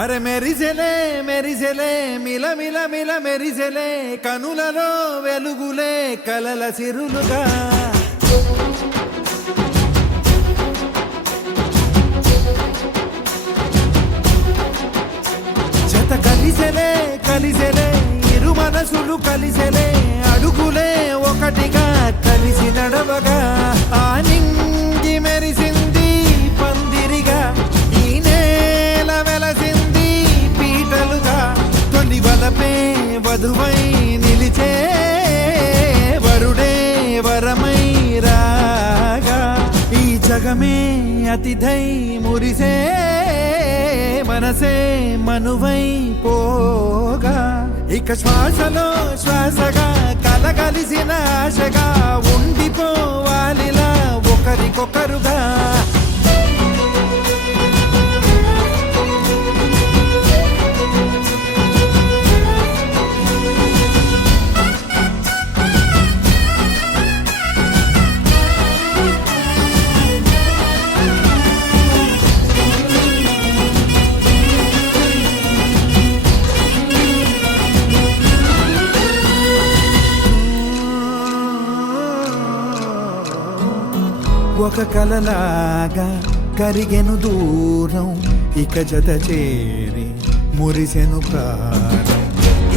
అరే మెరిసెలే మెరిసెలే మిల మిల మిల మెరిసెలే కనులలో వెలుగులే కలల సిరులుగా జత కలిసెలే కలిసెలే ఇరు మనసులు కలిసెలే అడుగులే ఒకటిగా కలిసి నడవగా ఆ నింగి మెరిసింది పందిరిగా ఈ నేల వెలసింది పీటలుగా తొలి వలపే వధువై నిలిచే వరుడే వరమై రాగా ఈ జగమే అతిథై మురిసే మనసే మనువై పోగా ఇక శ్వాసలో శ్వాసగా కలగలిసిన ఆశగా ఉండిపోవాలిలా ఒకరికొకరుగా ఒక కలలాగా కరిగెను దూరం ఇక జత చేరి మురిసెను ప్రాణం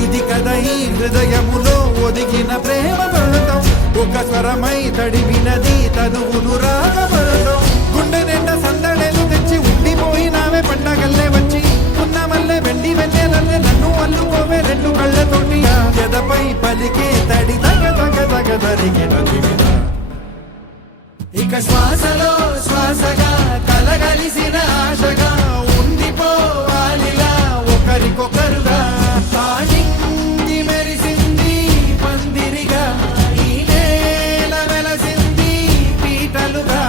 ఇది కదా ఈ హృదయములో ఒదిగిన ప్రేమ పడతాం ఒక స్వరమై తడివినది తనువును రాగపడతాం గుండె నిండా సందడేలు తెచ్చి ఉండిపోయినావే పండగల్లే వచ్చి ఉన్నమల్లే వెండి వెన్నెలల్లే నన్ను అల్లుకోవే రెండు కళ్ళతోటి ఎదపై పలికే తడి తగ తగ తగ తరిగినది ఇక శ్వాసలో శ్వాసగా కలగలిసిన ఆశగా ఉండిపోవాలిలా ఒకరికొకరుగా తానింగి మెరిసింది పందిరిగా ఈ నేల వెలసింది పీటలుగా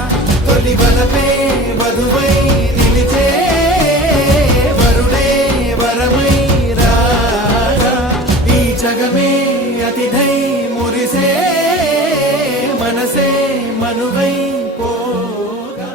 తొలి వలపే వధువై నిలిచే వరుడే వరమై రాగా ఈ జగమే అతిథై మురిసే మనసే మనువై పోగా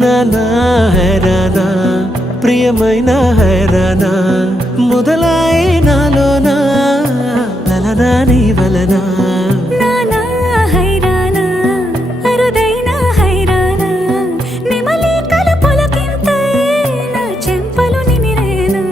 నానా హైరానా ప్రియమైన హైరానా మొదలాయి నాలోనా లలనా నీ వలనా నానా హైరానా అరుదైన హైరానా నిమలి కలుపులకింతై నా చెంపలు నిమిరేనా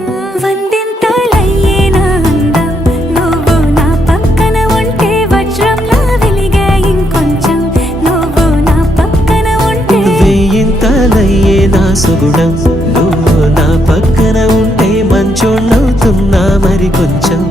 వందింతలయ్యేనా అందం నువ్వు నా పక్కన ఉంటే వజ్రంలా వెలిగే ఇంకొంచెం నువ్వు నా పక్కన ఉంటే వెయ్యింతలయ్యే నా సుగుణం నువ్వు నా పక్కన ఉంటే మంచోణ్ణవుతున్నా మరి కొంచెం